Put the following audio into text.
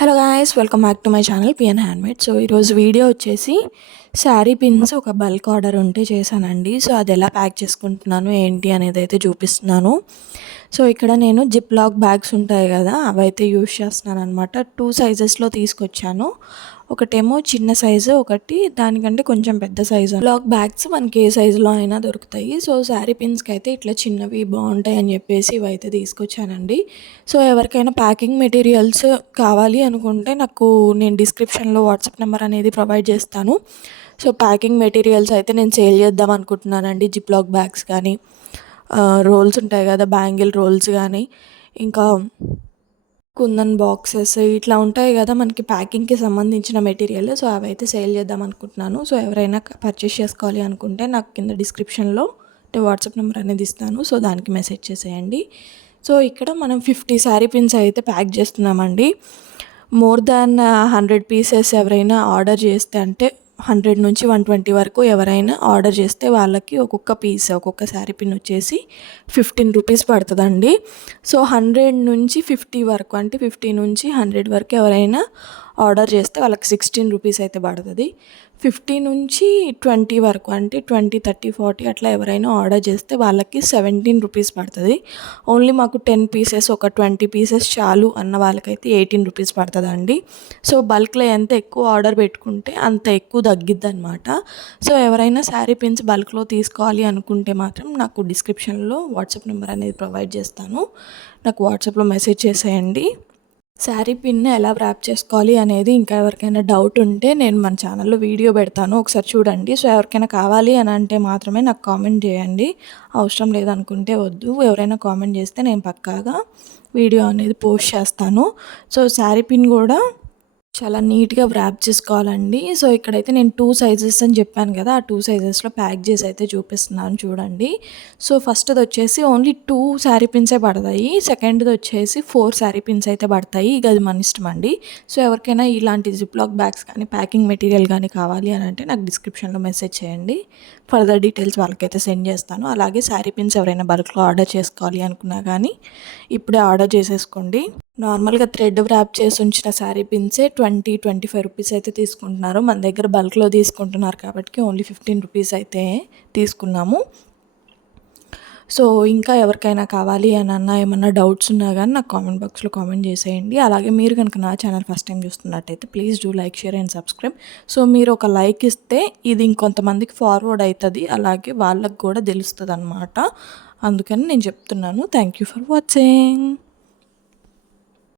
Hello guys, welcome back to my channel PN handmade. So ఈరోజు video వచ్చేసి sari pins ఒక bulk order ఉంటే చేశానండి. సో అది ఎలా ప్యాక్ చేసుకుంటున్నాను ఏంటి అనేది అయితే చూపిస్తున్నాను. సో ఇక్కడ నేను జిప్ లాక్ బ్యాగ్స్ ఉంటాయి కదా, అవైతే యూజ్ చేస్తున్నాను అనమాట. 2 సైజెస్లో తీసుకొచ్చాను. ఒకటేమో చిన్న సైజు, ఒకటి దానికంటే కొంచెం పెద్ద సైజు. లాక్ బ్యాగ్స్ మనకి ఏ సైజులో అయినా దొరుకుతాయి. సో శారీ పిన్స్కి అయితే ఇట్లా చిన్నవి బాగుంటాయి అని చెప్పేసి ఇవైతే తీసుకొచ్చానండి. సో ఎవరికైనా ప్యాకింగ్ మెటీరియల్స్ కావాలి అనుకుంటే నేను డిస్క్రిప్షన్లో వాట్సాప్ నెంబర్ అనేది ప్రొవైడ్ చేస్తాను. సో ప్యాకింగ్ మెటీరియల్స్ అయితే నేను సేల్ చేద్దాం అనుకుంటున్నానండి. జిప్ లాక్ బ్యాగ్స్ కానీ, రోల్స్ ఉంటాయి కదా, బ్యాంగిల్ రోల్స్ కానీ, ఇంకా కుందన్ బాక్సెస్ ఇట్లా ఉంటాయి కదా మనకి ప్యాకింగ్కి సంబంధించిన మెటీరియల్. సో అవైతే సేల్ చేద్దాం అనుకుంటున్నాను. సో ఎవరైనా పర్చేస్ చేసుకోవాలి అనుకుంటే నాకు కింద డిస్క్రిప్షన్లో వాట్సాప్ నెంబర్ అనేది ఇస్తాను. సో దానికి మెసేజ్ చేసేయండి. సో ఇక్కడ మనం 50 శారీ పిన్స్ అయితే ప్యాక్ చేస్తున్నామండి. మోర్ దాన్ 100 పీసెస్ ఎవరైనా ఆర్డర్ చేస్తే, అంటే 100 నుంచి 120 వరకు ఎవరైనా ఆర్డర్ చేస్తే వాళ్ళకి ఒక్కొక్క శారీ పిన్ వచ్చేసి 15 రూపీస్ పడుతుందండి. సో 100 నుంచి 50 వరకు, అంటే 50 నుంచి 100 వరకు ఎవరైనా ఆర్డర్ చేస్తే వాళ్ళకి 16 రూపీస్ అయితే పడుతుంది. 50 నుంచి 20 వరకు, అంటే 20, 30, 40 అట్లా ఎవరైనా ఆర్డర్ చేస్తే వాళ్ళకి 17 రూపీస్ పడుతుంది. ఓన్లీ మాకు 10 పీసెస్, ఒక 20 పీసెస్ చాలు అన్న వాళ్ళకైతే 18 రూపీస్ పడుతుందండి. సో బల్క్లో ఎంత ఎక్కువ ఆర్డర్ పెట్టుకుంటే అంత ఎక్కువ తగ్గిద్ది అనమాట. సో ఎవరైనా శారీ పిన్స్ బల్క్లో తీసుకోవాలి అనుకుంటే మాత్రం నాకు డిస్క్రిప్షన్లో వాట్సాప్ నెంబర్ అనేది ప్రొవైడ్ చేస్తాను. నాకు వాట్సాప్లో మెసేజ్ చేసేయండి. శారీ పిన్ ఎలా ర్యాప్ చేసుకోవాలి అనేది ఇంకా ఎవరికైనా డౌట్ ఉంటే నేను మన ఛానల్లో వీడియో పెడతాను, ఒకసారి చూడండి. సో ఎవరికైనా కావాలి అని అంటే మాత్రమే నాకు కామెంట్ చేయండి, అవసరం లేదనుకుంటే వద్దు. ఎవరైనా కామెంట్ చేస్తే నేను పక్కాగా వీడియో అనేది పోస్ట్ చేస్తాను. సో శారీ పిన్ కూడా చాలా నీట్గా ర్యాప్ చేసుకోవాలండి. సో ఇక్కడైతే నేను 2 సైజెస్ అని చెప్పాను కదా, ఆ 2 సైజెస్లో ప్యాక్ చేసి అయితే చూపిస్తున్నాను చూడండి. సో ఫస్ట్ది వచ్చేసి ఓన్లీ 2 శారీ పిన్సే పడతాయి. సెకండ్ది వచ్చేసి 4 శారీ పిన్స్ అయితే పడతాయి. ఇక అది మన ఇష్టం అండి. సో ఎవరికైనా ఇలాంటి జిప్ లాక్ బ్యాగ్స్ కానీ, ప్యాకింగ్ మెటీరియల్ కానీ కావాలి అని అంటే నాకు డిస్క్రిప్షన్లో మెసేజ్ చేయండి. ఫర్దర్ డీటెయిల్స్ వాళ్ళకైతే సెండ్ చేస్తాను. అలాగే శారీ పిన్స్ ఎవరైనా బల్క్లో ఆర్డర్ చేసుకోవాలి అనుకున్నా కానీ ఇప్పుడే ఆర్డర్ చేసేసుకోండి. నార్మల్గా థ్రెడ్ ర్యాప్ చేసి ఉంచిన శారీ పిన్సే 20-25 రూపీస్ అయితే తీసుకుంటున్నారు. మన దగ్గర బల్క్లో తీసుకుంటున్నారు కాబట్టి ఓన్లీ 15 రూపీస్ అయితే తీసుకున్నాము. సో ఇంకా ఎవరికైనా కావాలి అని అన్నా, ఏమన్నా డౌట్స్ ఉన్నా కానీ నాకు కామెంట్ బాక్స్లో కామెంట్ చేసేయండి. అలాగే మీరు కనుక నా ఛానల్ ఫస్ట్ టైం చూస్తున్నట్టయితే please do like, share and subscribe. So మీరు ఒక లైక్ ఇస్తే ఇది ఇంకొంతమందికి ఫార్వర్డ్ అవుతుంది, అలాగే వాళ్ళకి కూడా తెలుస్తుంది అనమాట. అందుకని నేను చెప్తున్నాను. Thank you for watching.